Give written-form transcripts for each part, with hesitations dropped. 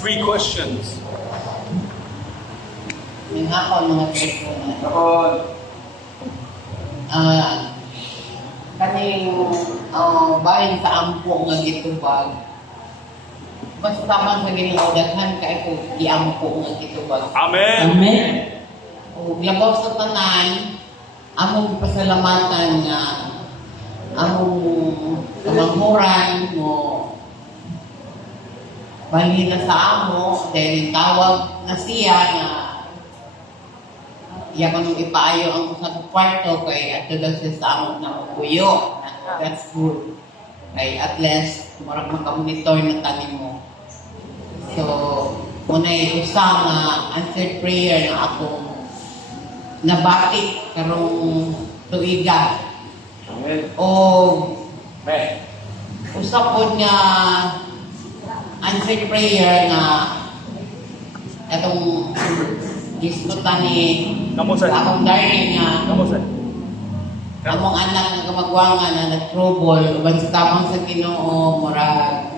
3 questions. Yung ako, mga teleponan. Kaning bahin sa ampo nga gitubag. Basta man sa giniudaghan kay ko iampo nga gitubag. Amen. Amen. O labaw sa tanan, among pasalamatan nga among kamanghuran mo bali na sa amo dahil tawag na siya nga iya kang ipaayo ang sa kwarto kay ato daw siya sa amo na upuyo. That's good. Kay at least marag makamonitor na tanim mo. So muna'y usa nga answered prayer na akong nabati karong tuiga. Amen. O Amen. usa pod nga answered prayer na atong gisgutan ni Namo sir. akong darling nga Namo sir. among anak nga kamagwangan na nag-trouble uban sa tabang sa Ginoo murag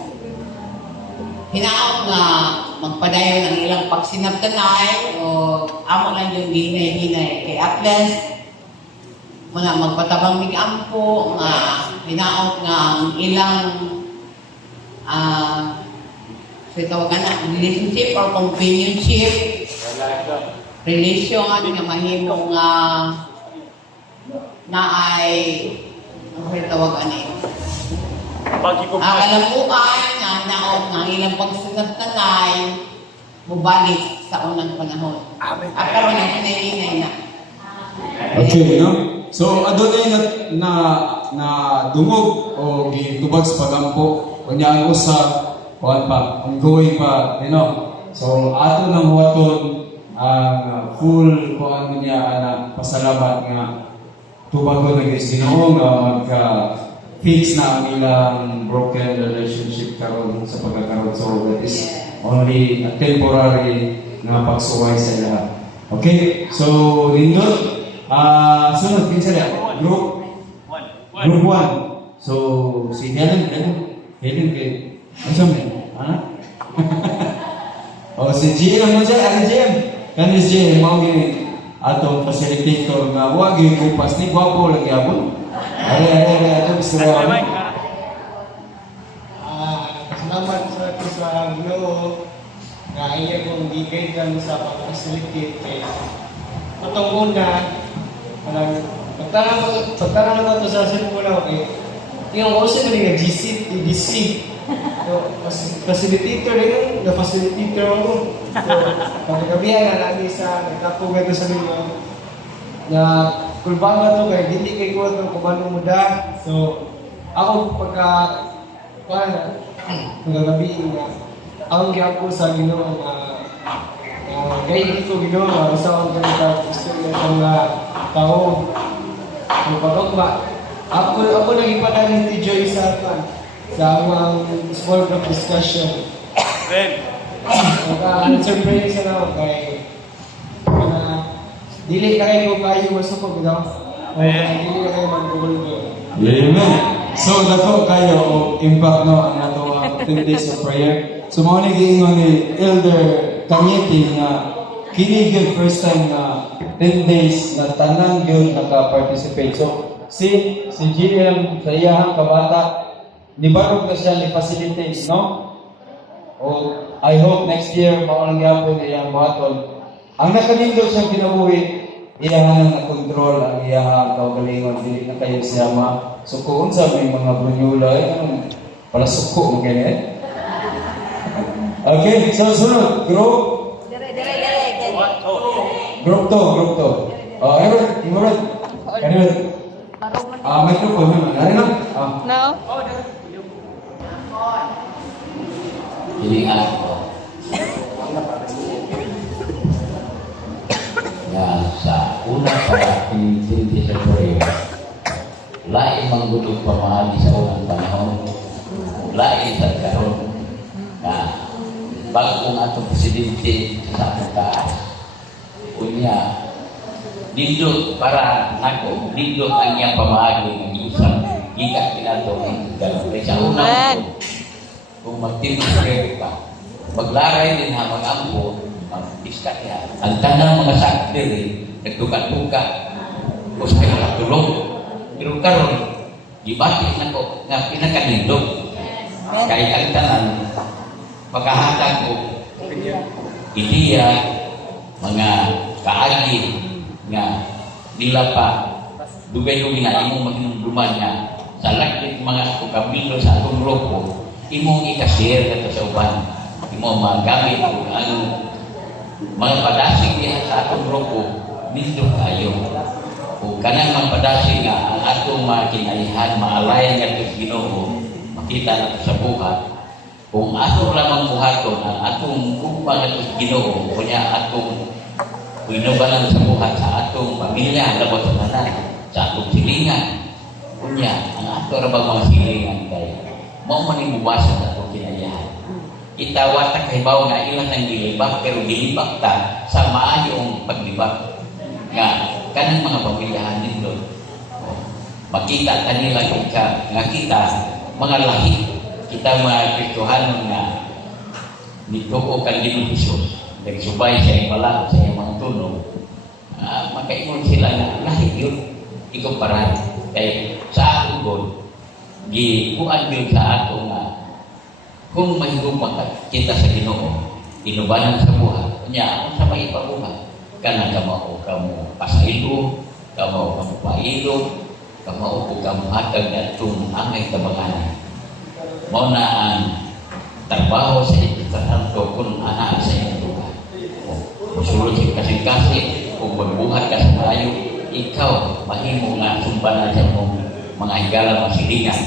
hinaot nga magpadayon ang ilang pagsinabtanay o amo lang yung hinay-hinay kay at least muna magpatabang mig ampo nga hinaot nga ang ilang so tawag na relationship or companionship relation nga mahimo nga na ay ano tawag ani kalamuan nga naon nga ilang pagsinabtanay mubalik sa unang panahon. Amen. Karon na hinay-hinay na. Okay, no? So, adunay na dungog o gitubag sa pagampo. Kanya ang usa, kuhan pa, ongoing pa, you know? So, ato nang huwaton ang full kuhan niya na pasalamat nga tubago na guys Ginoo nga magka-fix na ang ilang broken relationship karon sa pagkakaroon. So, that is only a temporary nga pagsuway sa lahat. Okay? So, nindot, sunod, kinsa niya? Group 1. So, si Helen kay, ano siya man? Ano? O, si GM, ano siya? Ano GM? Kanis GM, mga gini, atong facilitator nga, huwag yung kupas ni, gwapo lagi abon. Are, ito, gusto mo. Salamat sa Ginoo nga iya kong gigay lang sa pag-facilitate kay patong una pagtarang naman ito sa simula kay yung also na GC DC so facilitator rin na facilitator ako so pagkagabihan na lagi sa nagkapugat sa mga na kulbanga to kay hindi kay ko ito kumano muda so ako pagka pagkagabi nga ang gyapon sa Ginoo gaya ko Ginoo nga sa ang ganita gusto niya mga tao ang pagkakba ako nagipadali ni Joy sa amang small group discussion Amen. answer prayer sa na kay dili ka kayo kayo masukog daw dili ka kayo magugulgo. Amen. So, dako kayo o impact no ang ato 10 days of prayer. So, mao ni giingon ni Elder Kanyeti nga kini gyud first time na 10 days na tanan gyud naka-participate. So, si GM sa iyahang kabata nibarog na siya ni facilitate, no? O I hope next year mao lang gyapon iyang buhaton. Ang nakanindot siyang kinabuhi iyahan na control ang iyahang kaugalingon dili na kayo siya so kung unsa may mga brunyula pala suko mo ganyan. Okay, so sunod group group 2 everyone anyone microphone naman nari na No? Hilingan ko na sa unang pag-intindi sa Korea, lain manggulog pamahagi sa unang panahon, lain sa karon na bagong atong presidente sa atong taas. Unya, nindot para nako, nindot ang iyang pamahagi ng isang gikat pinato ng gano'n. Sa unang kung magtindi ka, maglaray din ha mga ampo, mag-diskat ya. Ang tanang mga saktir nagtuka-tuka o sa nakatulog. Pero karon gibati na ko nga pinakanindog. Kaya ang tanan pagkahatag ko ideya mga kaagi nga nila pa dugay-dugay na imong maginumduman nga sa lakit mga kabildo sa atong grupo imong ikashare kato sa uban imong magamit ang mga padasig diha sa atong grupo nindot kayo o kanang mga padasig nga ang atong mga kinalihan maalayan nga sa Ginoo makita nato sa buhat kung atong lamang buhaton ang atong kupang at Ginoo kunya atong pinubalan sa buhat sa atong pamilya labot sa tanan sa atong silingan kunya ang ato ra bang mga silingan kay mao man imubasan sa atong kinayahan kita wata kahibaw nga ilang nang dilibak pero dilibak ta sa maayong paglibak nga kanang mga pamilyahan nindot makita ta nila nga kita mga lahi kita mga Kristohanon nga nituo kang Ginoong Hesus nagsubay sa iyong balak sa iyong mga tunog makaingon sila na lahi yun ikumparan kay sa ato God gibuan yun sa ato nga kung mahigumang kita sa Ginoo inubanan sa buhat niya kung sa may ipabuhat kanang kamao kamo pasaylo kamo pailo kamo kamo hatag na itong angay kabanganan mao na ang trabaho sa Espiritu kung anak sa iyong lugar. Musulod sa kasing-kasing, kung magbuhat ka sa maayo, ikaw, mahimo nga sumbanan sa mong mga higala masilingan.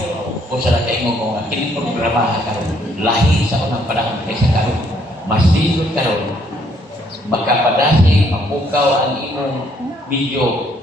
Kung sa lakay mo kung aking programa ka lahi sa unang panahon kaysa karon, mas dilot karon, magkapadasi, mapukaw ang imong video,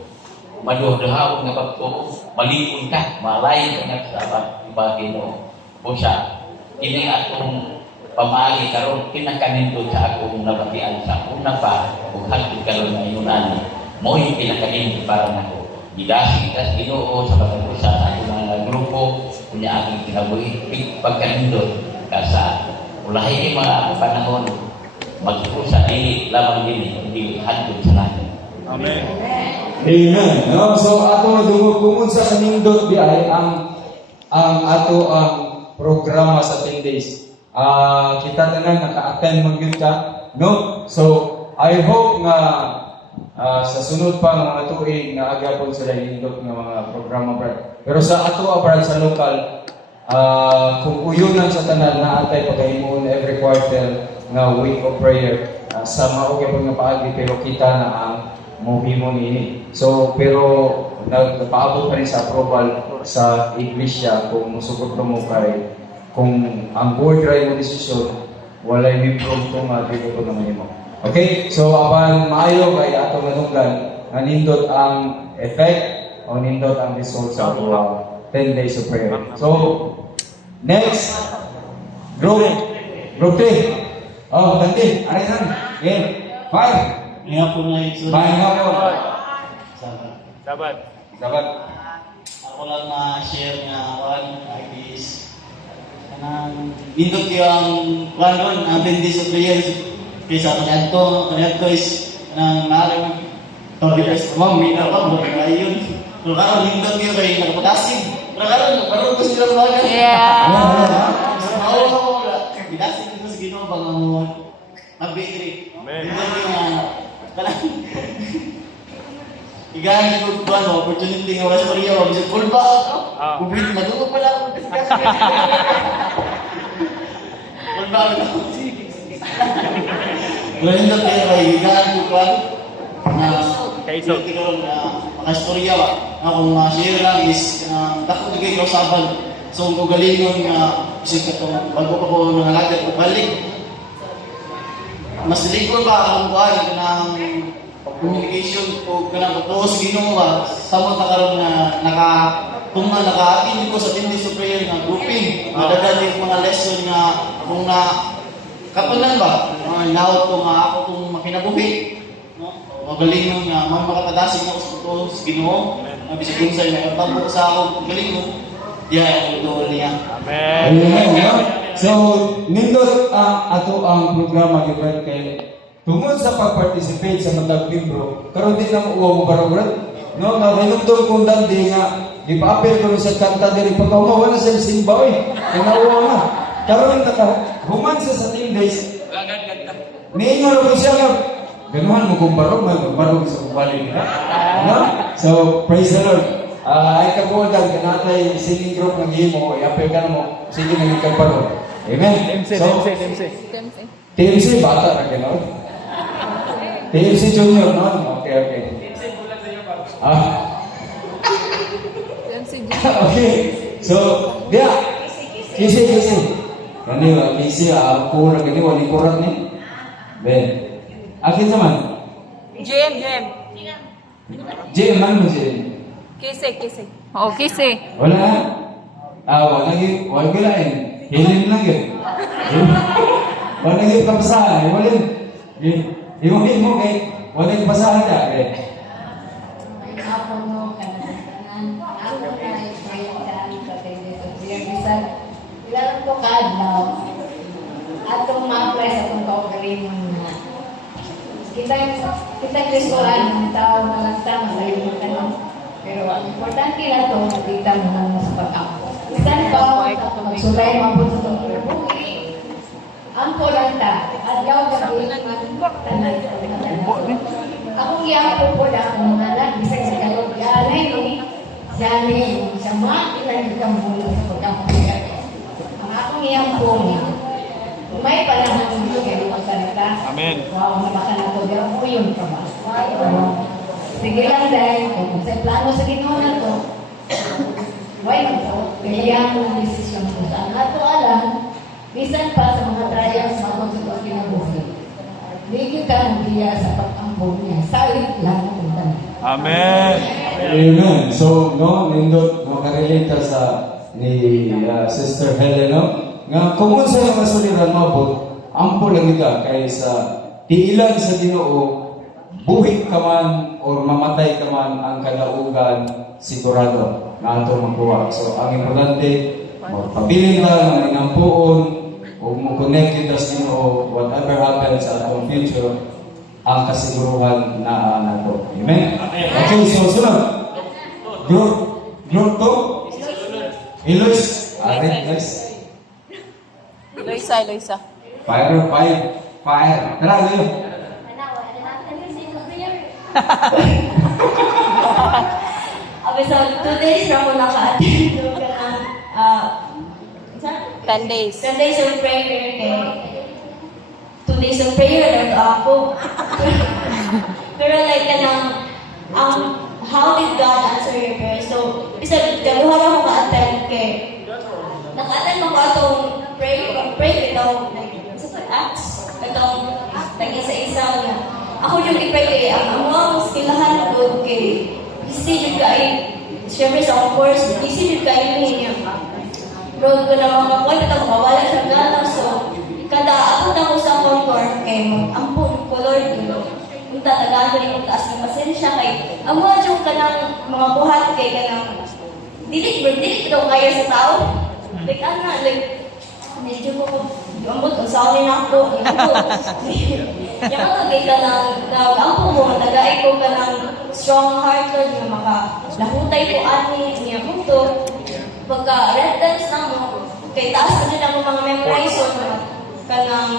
maduhdahaw nga pagtuo, malipon ka, malayo ka nga sa bagay mo. O siya, ini atong pamali karon pinakanindot sa akong nabatian sa una pa kung hangtod karon na yunan mo yung pinakanindot para nako didasi tas Ginoo sa pagkusa sa atong mga grupo kunya aking kinabuhi pagkanindot sa ulahi ni mga panahon magkusa dili lamang dili hangtod sa natin. Amen. Amen. No? So ato dumugumon sa kanindot di ay ang ato ang programa sa 10 days. Kita tanan naka-attend man gyud ka, no? So I hope nga sa sunod pa nga mga tuig nga agapon sila indot nga mga programa brad. Pero sa ato brad sa local kung uyunan sa tanan na atay pagahimon every quarter nga week of prayer sa mao gyapon nga paagi pero kita na ang mohimon ini. So pero nagpaabot pa rin sa approval sa iglesia kung musugod mo kay kung ang board ray mo desisyon walay mibrom to nga dito ko naman mo. Okay? So apan maayo kay ato manunggan nga nindot ang effect o nindot ang results sa 10 days of prayer. So next group 3. Oh, ganti. Aray lang. Game. 5. Nga po na ito. Bahay nga po. Sabat. Dapat. Ako lang na-share nga one is kanang indot yung plan ron ang 10 days of prayer kaysa kanyanto is kanang nalang tobi guys mina pa mo ngayon pero karon indot yung kay nagpatasig pero karon ko sila mga so ako bidasig ko sa Ginoo bang mo abigri indot yung kanang Igan ko ba no opportunity nga wala sa Maria bisag pulba ako. Public madugog pala ako. Pulba ako. Wala nito kaya kay igan ko ba na Kaiso. tingnan na makastorya ba. Akong share lang is dako gay ko saban. So kung galingon nga bisig ka bago pa ko nangalagad ko balik. Mas likod ba akong kuan kanang communication o kanang tuo sa Ginoo ba samot na karon na naka-attend ko sa 10 days of prayer nga grouping madadali yung mga lesson nga kung na katunan ba naot ko nga ako kung makinabuhi no magalingon nga man makatadasig ako sa tuo sa Ginoo nga bisag unsay may tabo sa ako galingon diya ang tuo niya. Amen. Amen. No? So, nindot ato ang programa gikan kay tungod sa pag-participate sa matag libro, karon din nang uwa mo barog no, na hinungtod kong dandi nga ipa-appeal ko sa kanta diri pagkaumawa na sa simba eh. Kinauwa na. Karon human sa 10 days. Niingon ko siya nga ganuhan mo kung barog sa balik na. No? So, praise the Lord. Ay kabuodan kanatay singing group ng himo, i-appeal ka mo. Sige na ikaw barog. Amen. So, TMC bata na gano'n. TMC Junior, no? Okay. Okay. So, dia. Kisi. Kani kisi ako na gani wali kurat ni. Ben. Akin zaman. Jem. Jim man mo Jim. Kise. Oo, kise. Wala. Wala gulain. Hilin lang yun. Wala yung kapasahan. Wala yung mo kay wala yung kapasahan ka. Ako no, kanang ako na ipayataan sa dito. Bisan ilan ko kadlaw. Atong ma-apply sa akong kaugalingon na. Kita Kristohan ng tao malanta masayong tanong. Pero ang importante lang ito, nakita mo lang sa pag-ampo. Isan pa, magsulay mabot sa itong buhi. Ampo lang ta. Adlaw gabi, tanan. Akong yapo po na akong mga anak, bisag sa kalog. Jani, sa mga ilang kambulo sa pag-ampo. Ang akong yapo niya, may panahon mo kayo magsalita. Amen. Wow, nabaka na ito. Pero po yun ka ba? Sige lang dahil kung sa plano sa Ginoo na to, why na to? Kaya mo ang desisyon ko saan na to alam, bisan pa sa mga trials na kung sa kinabuhi. Hindi ka nabiya sa pag-ambog niya. Salit lang ang punta. Amen. Amen. So, no, nindot, makarelate ka sa ni Sister Helen, no? Nga, kung sa yung masuliran mabot, ampo lang ka kay sa tiilan sa Ginoo, buhig ka man o mamatay ka man ang kalaugan, sigurado na ito magbuwag. So, ang importante, magpabilin ka ng inampuon o mag-connect kita sa Ginoo, whatever happens sa atong future, ang kasiguruhan na nato. Amen? Okay, so sunod. Group 2. Eloise. Next. Loisa. Fire. Tara, ngayon. Okay, so 2 days na ako naka-attend. 10 days. 10 days of prayer. Okay. 2 days of prayer lang ako. Pero like how did God answer your prayer? So, isa kaluha lang ako ka-attend kay naka-attend mo ko atong pray ito, like, acts, itong tag-isa-isa niya. Ako yung ipray kay ang mga skillahan ko kay easy yung kain. Siyempre sa akong course, easy yung kain niya. Road ko na mga point, ito mawala siya gana. So, kada ako na ko sa contour kay mag-ampun ko, Lord, yung talaga yung taas ng pasensya kay ang mga yung kanang mga buhat kay kanang dili ito kaya sa tao. Like, medyo ko ambot ang sauli na ako. Yung kagay ka nag-ampo mo, nag-aay ko ka ng strong heart, Lord, na makalahutay ko ani niya mo to. Pagka-red dance na mo, kay taas na din ako mga memorizer ka ng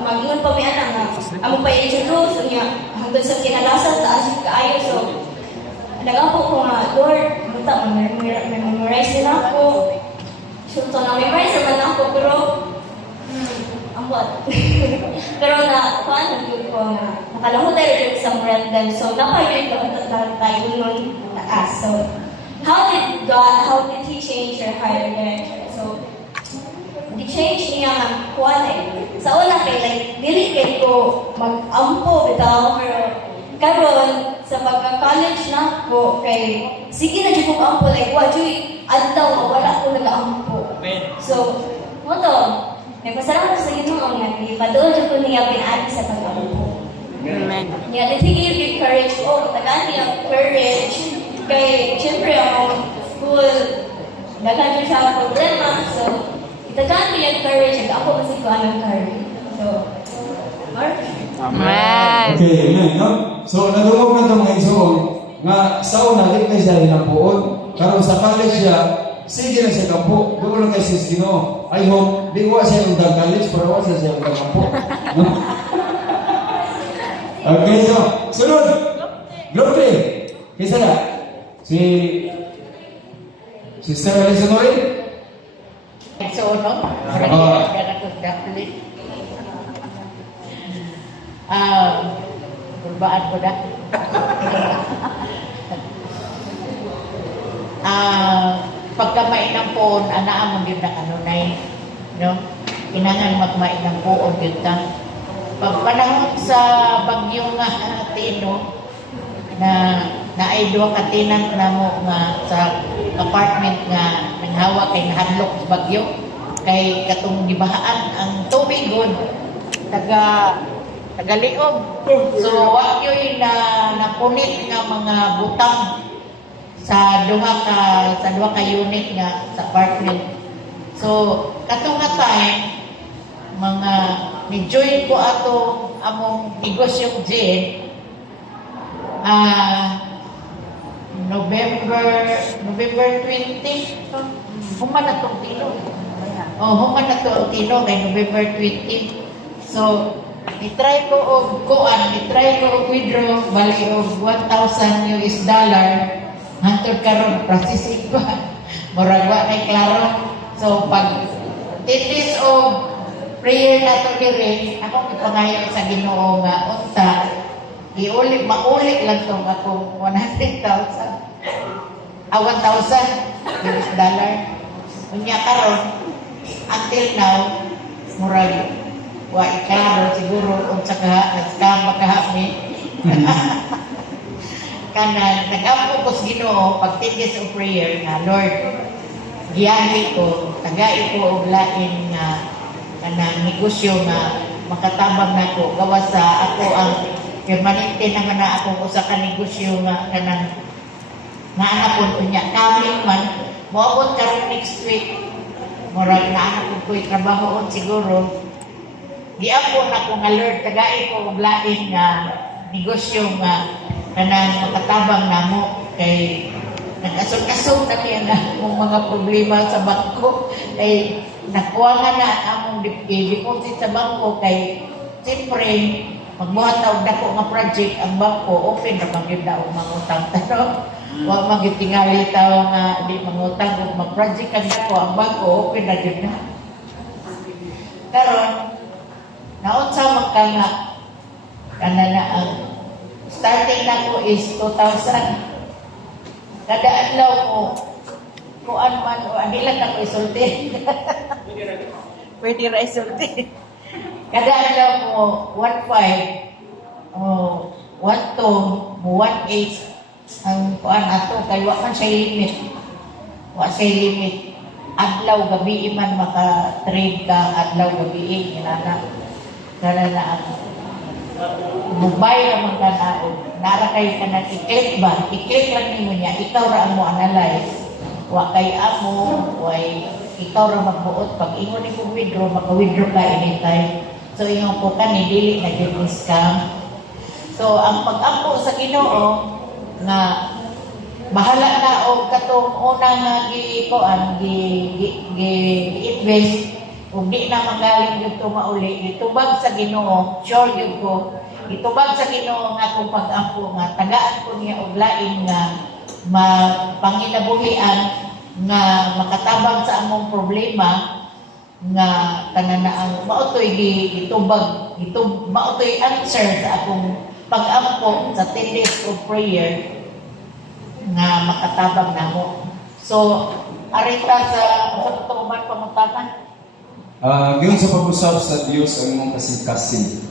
mag-ingon pa may anak na amo pa i-introduce niya hanggang sa kinalasan taas yung kaayo. So, nag-ampo ko nga, Lord, memorize din ako. So, na-memorize naman ako, pero ambot. Pero paano yun ko na nakalahot tayo dito sa moral dance. So, napayun ko tayo nun taas. So, how did He change your heart again? So, di-change niya ang kuwan sa una kay like, dili kay ko mag-ampo bitaw, pero karon sa pagka-college na ko kay sige na dito ko ampo like wajoy adlaw wala ko nag-ampo. So, mo to nagpasalamat sa Ginoo nga ipaduol jud ko niya pinagi sa pag-ampo. Amen. Yeah, let's give you courage. Tagaan niya courage kay siyempre ang school daghan siya sa problema. So, dagan yung courage, ag ako kasi ko ang courage. So, Mark? Amen. Okay, amen, no? So, nadungog na ito mga igsoon, nga sa una, di na siya hinapuon. Karon sa college siya, sige na siya kampo. Doon lang kayo sa Ginoo. I hope, di wa siya undang college, pero wa siya undang kampo. No? Okay, so, sunod. Glory. Kisa na? Si Sister Alisa Norin? So, no? Oo. Kurbaan ko na. Pagkamay ng poon, anaan mo yun na kanunay. No? Kinangan magmay ng poon yun ta. Pag panahon sa bagyo nga Tino, na ay duha ka tinang na mo nga sa apartment nga nanghawa kay nahadlok sa bagyo kay katong gibahaan ang tubig gud tagaliog. So wa yoy na napunit nga mga butang sa duha ka unit nga sa apartment. So katong nga time mga ni-join ko ato among negosyo Jen November 20 human na itong tino human na itong tino kay November 20. So itry ko og withdraw bali og $1,000 hantod karon processing pa murag wa nay klaro. So pag 10 days of prayer na to diri ako ipangayo sa Ginoo nga unta maulit lang tong akong $100,000 unya karon until now murag wa klaro siguro unsa ka makahami kana nag-ampo ko sa Ginoo pag 10 days of prayer nga Lord giyahi ko tagai ko og lain nga kanang negosyo nga makatabang nako gawas sa ako ang permanente naman na ako usa ka negosyo nga kanang nga anak unya kami man moabot karon next week murag na anak ko trabaho siguro giapon ako nga Lord tagai ko og lain nga negosyo nga kanang makatabang namo kay nag-asog-asog na kaya na mga problema sa bangko kay nakuha nga na among deposit sa bangko kay siyempre magbuhat na og dako nga project ang bangko open na magyud na og mangutang tanong wa magitingali taw nga di mangutang og mag-project ang dako ang bangko open na gyud na karon naunsa man ka nga kana na ang starting nako is 2,000 kada adlaw ko kuan man o andi lang ako isulti pwede ra isulti kada adlaw ko 1.5 o 1.2 mo 1.8 ang kuan ato kay wa man siya limit adlaw gabi man maka trade ka adlaw gabi inana kana na mobile naman ka na nara kayo ka na i-click ba i-click lang nimo niya ikaw ra mo analyze wa kay amo way ikaw ra magbuot pag ingon ni kog withdraw maka-withdraw ka anytime. So ingon ko kani dili na gyud scam. So ang pag-ampo sa Ginoo nga bahala na og katong una nga gikuan gi-invest ug di na magaling gyud mauli gitubag sa Ginoo sure gyud ko gitubag sa Ginoo nga akong pag-ampo nga tagaan ko niya og lain nga mapanginabuhian nga makatabang sa among problema nga kananaang maotoy gitubag maotoy answer sa akong pag-ampo sa 10 days of prayer nga makatabang namo. So arita sa tuman pangutanan Ngayon sa pag-usap sa Diyos ang imong kasing-kasing.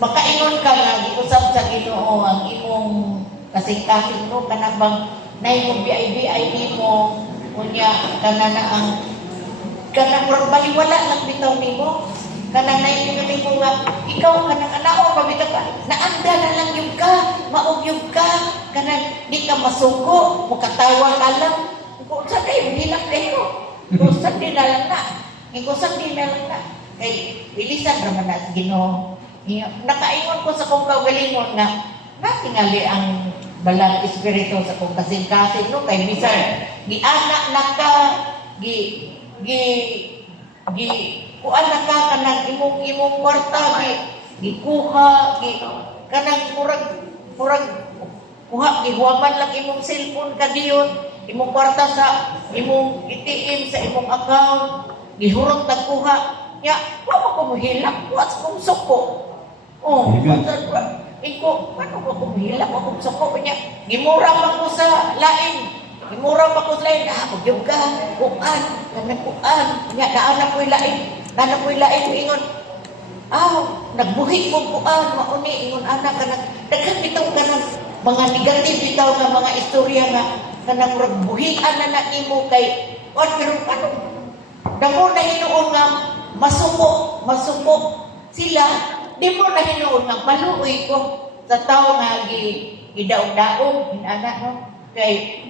Makaingon ka nga giusab sa Ginoo ang imong kasing-kasing no kana bang nay mo BID mo unya kana na ang kana murag baliwala lang bitaw nimo kana nay mo nga ikaw kanang anao pabita ka naanda na lang yung ka maog yung ka kana di ka masuko mukatawa ka lang kung sa kay hilak ko Kusag din na lang na. Kusag din na lang na. Kay bilisan naman na sa Ginoo. Nakaingon ko sa kong kaugalingon nga natingali ang balang espiritu sa kong kasing-kasing no kay bisan gianak na ka kuan na ka kanang imong kwarta gikuha kanang murag kuha gihuwaman lang imong cellphone ka diyon imong kwarta sa imong ATM sa imong account gihurot na kuha ya wa ko mohilak wa sa kong suko. Oh, iko, paano ko kumihila ko kung suko niya? Gimura pa ko sa lain. Gimura pa ko sa lain. Magyog ka, kuan, kanang kuan. Nga, naana ko'y lain. Naana ko'y lain, ingon. Nagbuhi mo kuan, mauni, ingon, anak, kanang, daghan bitaw kanang, mga negative bitaw na mga istorya nga, kanang buhian na imo kay, pero paano, damo na hinuon nga, masuko sila, di mo na hinuon nga, maluoy ko sa tao nga gidaog-daog, hinana, no? Kay,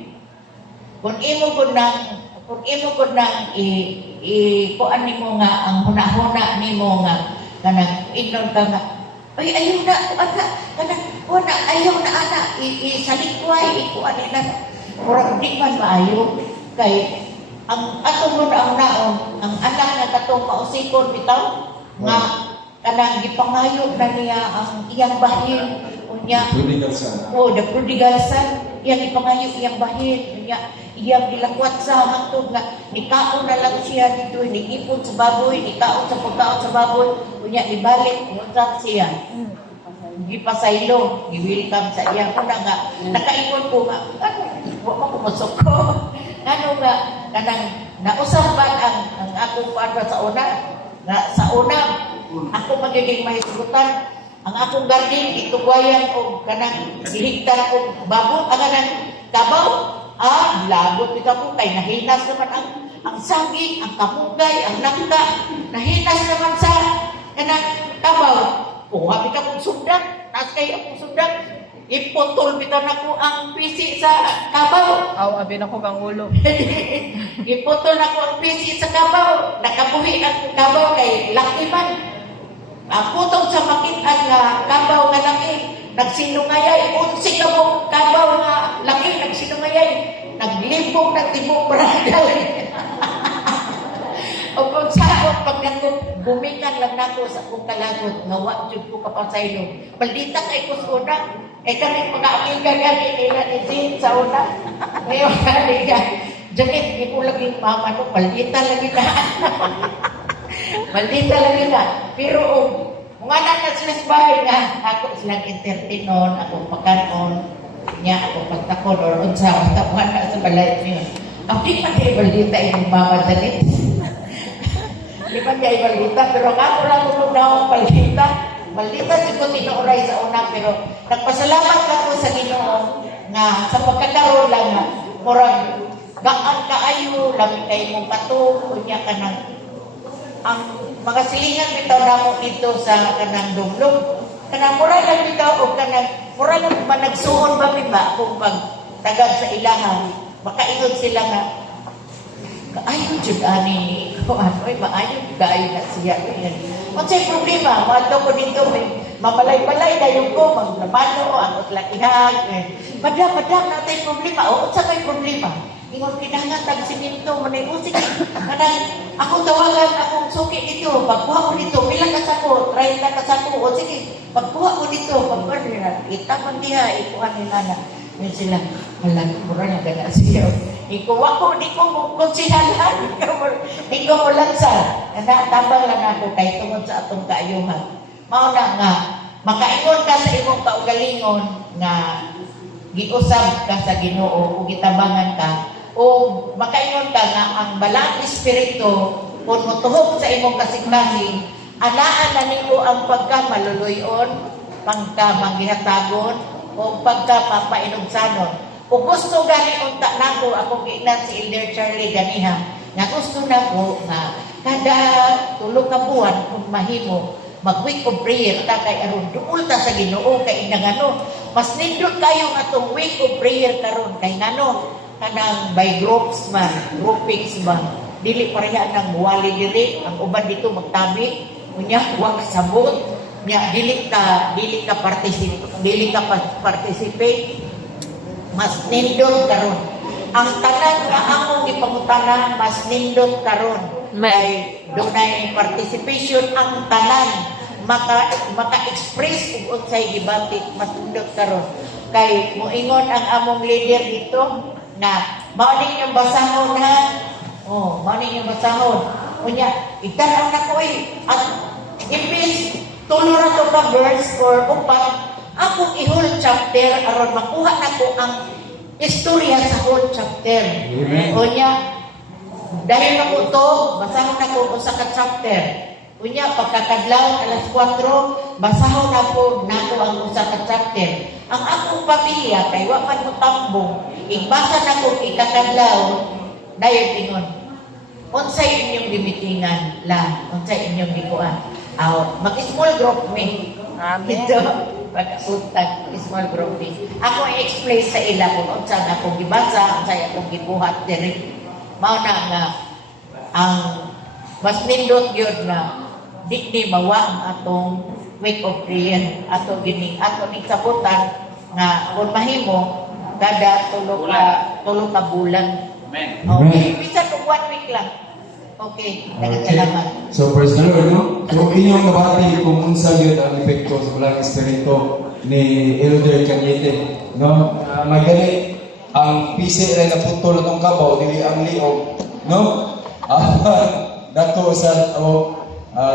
kung imo ko nang kuan nimo nga, ang huna-huna nimo nga, kanang inon ka nga, ay, ayaw na, kanang, ayaw na, ana, isalikway, ikuan nila, murag di man maayo, kay, ang atong mo na ang naon, ang anak na katong mausikon bitaw, nga, kanang gipangayo na niya ang iyang bahin unya the prodigal son iyang gipangayo iyang bahin unya iyang gilakwat sa hangtod nga nikaon na lang siya dito ipon sa baboy nikaon sa pagkaon sa baboy unya ibalik unsa siya gipasaylo giwelcome sa iya kuna nga nakaingon ko nga wa man ko masuko ano nga kanang nausapan ang akong padwa sa una nga sa una ako magiging mahisugutan ang akong garden itugwayan o kanang ihigtan o babot ang kanang kabaw lagot ito ko kay nahinas naman ang saging, ang kapugay, ang nangka nahinas naman sa kanang kabaw kuha bita kong sundan nas kay akong sundan ipotol bita na ko ang pisi sa kabaw Abi na ko kang ulo. ipotol na ko ang pisi sa kabaw nakabuhi ang kabaw kay laki man putong sa makitan nga kabaw nga laki nagsinungayay unsi ka mo kabaw nga laki nagsinungayay naglimbong ng tibok bradal o kung saan pag gumikan lang nako sa kong kalagot nga wajud ko kapasaylo maldita kay ko sa una kami pag-aakigan yan nila ni Jean sa una ngayon kaligan Janet, di ko laging mama no maldita lagi na maldita lagi na pero mga na sila sa bahay nga ako silang entertainon ako pagkanon niya ako pagtakon or unsa basta mga na sa balay niyo ang di pa kayo maldita yung mama Janet di pa kayo maldita pero ako lang kung na akong maldita siguro tinuuray sa una pero nagpasalamat ako sa Ginoo nga sa pagkakaroon lang nga murag gaan kaayo labi kay mong pato unya ka ng ang mga silingan bitaw namo dito sa kanang dumlog kanang mura lang bitaw o kanang mura lang managsuon ba kung pag tagad sa ilahan makaingon sila nga kaayo jud ani ko ay maayo kaayo na siya yan unsay problema madto ko dito mabalay-balay dayon ko maglamano ang utlakihag padang natay problema o unsa may problema ingon kinahanglan tag simento manay usik kanang ako tawagan akong suki dito pagkuha ko dito pila ka sako 30 ka sako o sige pagkuha ko dito pagkuha itaman diha ikuha nila na yun sila malang mura na gana siya ikuha ko di ko konsihalan di ko mo lansa tabang lang ako kay tungod sa atong kaayuhan mao na nga makaingon ka sa imong kaugalingon nga giusab ka sa Ginoo o gitabangan ka o makaingon ka nga ang balang espiritu kung motuhog sa imong kasing-kasing anaan na nimo ang pagkamaluluyon pagkamangihatagon o pagkapapainugsanon o gusto gani unta nako akong giingnan si Elder Charlie ganiha nga gusto nako nga kada tulo ka buwan kung mahimo mag-week of prayer ta kay aron duol ta sa Ginoo kay nangano mas nindot kayo nga tong week of prayer karon kay ngano kanang by groups man groupings man dili pareha nang muwali diri, ang uban dito magtabi, unya wag sabot, nya dili ka participate, mas nindot karon. Ang tanan nga among gipangutana mas nindot karon. Kay dunay participation ang tanan, maka-express ug unsay gibatik mas nindot karon. Kay moingon ang among leader dito na mao ning basahon ha. Oh, mao ning basahon. Unya, itan-aw na ko at imbis tulo ra to ka verse or upat, akong i-whole chapter aron makuha nako ang istorya sa whole chapter. Unya, dahil na ko to, basahon na ko usa ka chapter. Unya, pagkakadlaw alas 4, basahon na ko ang usa ka chapter. Ang akong pamilya, kay wa man mo tambong, igbasa na ko ikakadlaw, dahil ingon, unsay inyong limitingan lang, unsay inyong gikuan. Mag-small group me. Ito, pag-utag, small group me. Ako i-explain sa ila kung unsang akong gibasa, unsay akong gibuhat diri. Mao na nga, ang mas nindot yun na di mawa ang atong week of prayer, ato ning sabutan nga kung mahimo kada tulo ka bulan. Okay, bisan kung 1 week lang. Okay, salamat. So, praise the Lord, no? So, inyong nabati kung unsa yun ang epekto sa walang espiritu ni Elder Cañete, no? Magani, ang PC ay naputol itong kabaw, dili ang liog, no? Dato sa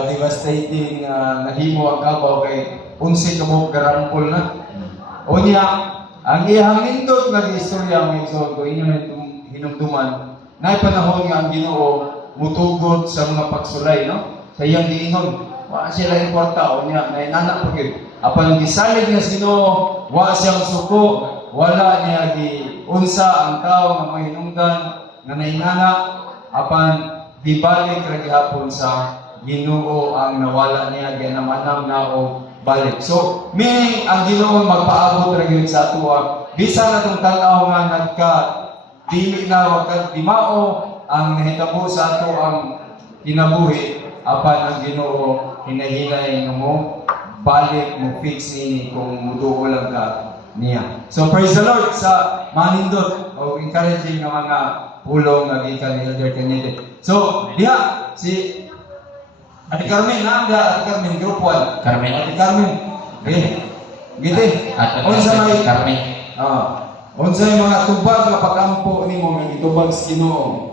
devastating nahimo ang kabaw kay unsi kabog garampol na. O niya, ang iyang nindot nga istorya ang isod ko inyong hinumduman, na panahon nga ang Ginoo mutugot sa mga pagsulay, no? Sa iyang giingon, wa sila importa o niya, nainana po yun. Apan gisalig na sino, wa siyang suko, wala niya unsa ang tao nga mahinungdan nga nainana, apan dibalik ra gihapon sa Ginoo ang nawala niya ginamanam na o balik. So, meaning ang Ginoo magpaabot ra gyud sa ato bisan natong tan-aw nga dili na wakad dimao ang nahitabo sa ato ang kinabuhi, apan ang Ginoo hinahinay nga mo balik mo fix ini kung muduo lang ka niya. So praise the Lord sa manindot o encouraging nga mga pulong nga gikan ni Elder Cañete. So diha si Ate Carmen, Ate Carmen, Group 1. Ate Carmen. Gite. Unsa may Carmen. Unsa may mga tubag nga pagampo nimo nga gitubag sa Ginoo?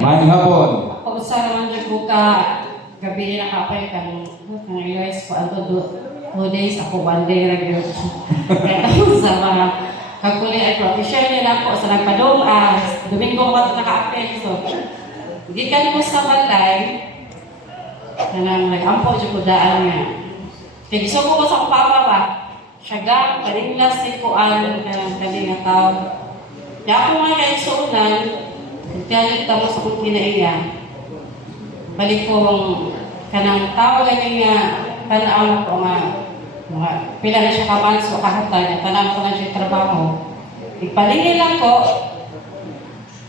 Maayong hapon. Ako sa naman ko ka gabi na kapay kan US ko ato 2 days ako 1 day ra gyud. Kaya sa mga kakuli ay professional nila ako sa nagpadong Domingo ko naka-apply so gikan ko sa balay kanang nag-ampo jud ko daan nga. Kaya gusto ko sa papa ba siyagang kaninglas ni ko kanang kalinga tao. Kaya ako nga kay suunan kaya tamo sa kung kinaiya. Balik kong kanang tao ganyan nga tanaw ko nga mga pila na siya kaman so kahatay tanaw ko na siya trabaho. Ipalingin lang ko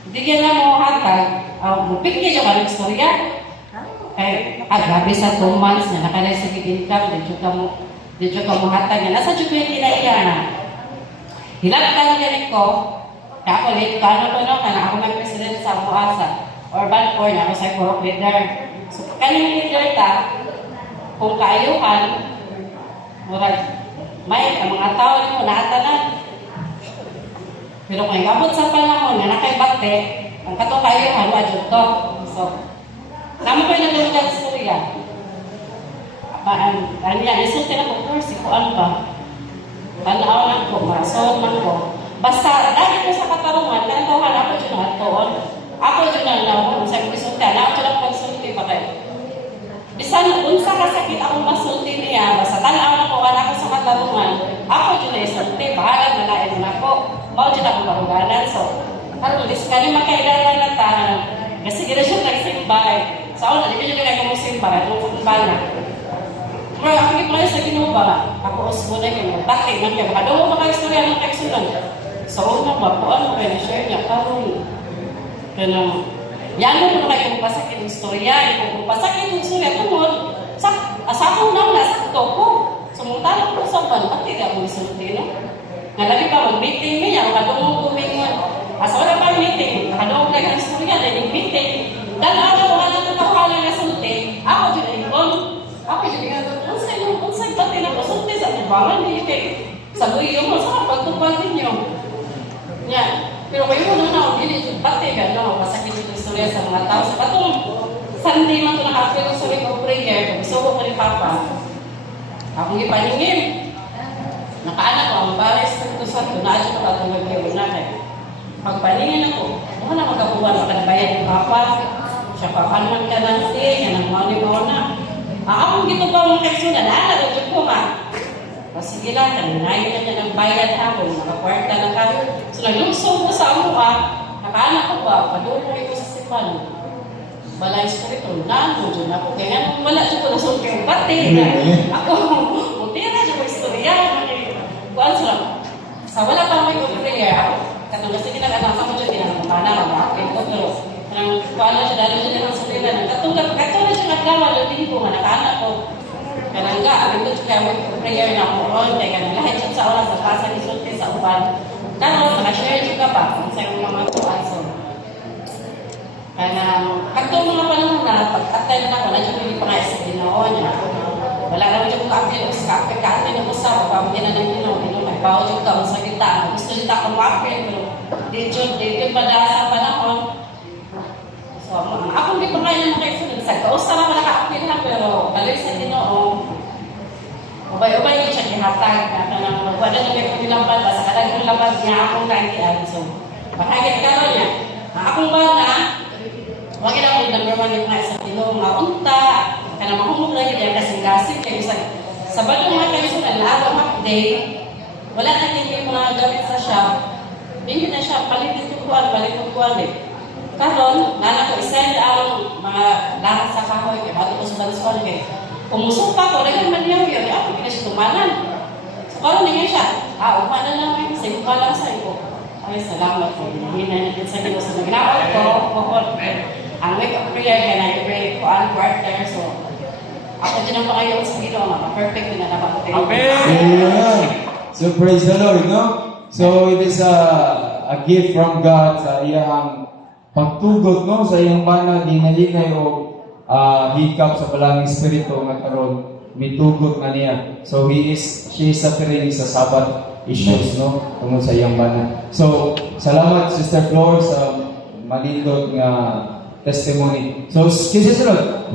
hindi na mo hatag mupiknya siya ka ng istorya. Kaya grabe sa 2 months na nakalay sa income dito ka mo hatag nga nasa dito yung kinaiya na. Hilagkan ganit ko kaya ako late ka ano to no kana ako mag-president sa Muasa Urban Core na ako sa Korok Leader. So kaning leader ta kung kaayuhan murag may ang mga tao mo naatanan. Pero kung gabot sa panahon nga nakaibate ang katong kaayuhan wa jud to. So namo ko na sa storya. Ano yan, isulti na ko course ko ano ba? Tanaw lang ko, mason lang ko. Basta, dahil ko sa katarungan, nantawahan ako dyan ang atoon. Ako dyan ang naman, sa isulti, ako dyan ang pagsulti pa kayo. Bisan, unsa kasakit akong masulti niya, basta tanaw lang ko, wala ko sa katarungan, ako dyan ang isulti, bahalag malain mo na ako, mao dyan akong karuganan. So, karong kani makailangan na ta, kasi gina siya nagsimba. Sa una, di ko dyan kayo kumusimba, itong bala. Pero ako ipalay sa Ginoo ako usbo na yun, bakit man kayo, makadungo mo kayo istorya ng kaigsunan. So, una ba, kung ano kayo na-share niya, karong, kanang, Yan mo na kayo kung pasakit ng istorya. Kung pasakit ng istorya, tungod, sa akong nang nasakto ko. Sumutala ko sa ban, pati ka mo isulti, no? Nga lagi pa, mag-meeting niya, kadungong kumingon. Asa wala pa meeting, kadungong kayo ng istorya, dahil meeting. Dan ako, wala na kawalan na sulti. Ako, dyan ingon. Ako, dyan ingon. Unsay pati na ko, sulti sa tubangan, hindi kay sa buyo mo, sa pagtupad ninyo. Yan. Pero kayo mo na, hindi pati ka, no? Masakit yung istorya sa mga tao. Sa patong, Sunday man ito nakapil sa week of prayer, gusto ko ni Papa. Akong ipaningin. Nakaanak ko, ang baris ito sa ito, naadyo ko itong nagkiyo na kayo. Pagpaningin ako, ano na magkabuhan, makanabayan ni Papa. Siya pa, paano ka lang siya, yan ang mga na. Akong gito pa mga kaisunan, naalala ko ma. Sige lang, kaninayin na niya ng bayad hapon, nakakwarta na kami. So naglusog ko sa amuha, nakaanak ko ba, padulong ko sa sipan. Balay spiritual, nano dyan ako. Kaya nga, wala dyan ko nasong kayong pati. Ako, mutira dyan ko istorya. Kuan sila, sa wala pa may prayer, ako, katong kasi kinag-atang ako dyan, kinag-amana, mag-akin ko, pero kuan na siya, dalo dyan ang salila. Katong na siya nagkawa, dyan ko nga, nakaanak ko. Kanangga, abin ko kaya with prayer na ako ron, kaya kanang lahat siya sa oras, sa pasang isulti sa uban. Karon, nakashare juga pa, kung sa yung mga tuwan. So, kanang, katong mga panahon na, pag-attend na ako, na siya hindi pa nga isa ginoo niya. Wala naman siya kung ka-attend o sa ka-attend ako sa, pagpapagin na ng ginoo, nagbawa siya ka, sa kita. Gusto siya ako ma-attend, pero di yun pa dahil sa panahon. So, akong di pa kaya naman kayo sunod. Sa kausta naman naka-append na, pero balik sa ginoo. Ubay-ubay yun siya kihatag na kanang wala na kayo nilampad pa sa kadagang lampad niya akong naintian. So, makagit ka ron niya. Akong bata, wag yun ako number one yung mga isang tinong maunta, kanang mahumog na yun yung kasing-kasing. Kaya sa bagong mga kayo sunod, lahat ang day, wala na yung mga gamit sa shop. Hindi na siya, palit kukuan eh. Karon, nana ko isa ang mga lahat sa kahoy, kaya bago ko sa banswan kaya kumusok pa ko, rin naman niya yun, ako hindi na siya tumanan. So, karon niya siya, upa na lang yun, sa upa lang sa iyo. Ay, salamat po. Hindi na natin sa Diyos. So, nagnaot ko, ang week of prayer, kaya nag-pray ko ang quarter, so, ako din ang pangayon sa Ginoo, perfect na naman ko. Amen! Amen. So praise the Lord, no? So it is a gift from God sa iyang pagtugot, no? Sa iyang bana, dinalingay o hikap sa balanging espiritu nga karon mitugot na niya. So she is suffering sa Sabbath issues, no? Tungod sa iyang bana. So salamat Sister Flor sa malindot nga testimony. So kinsa sunod?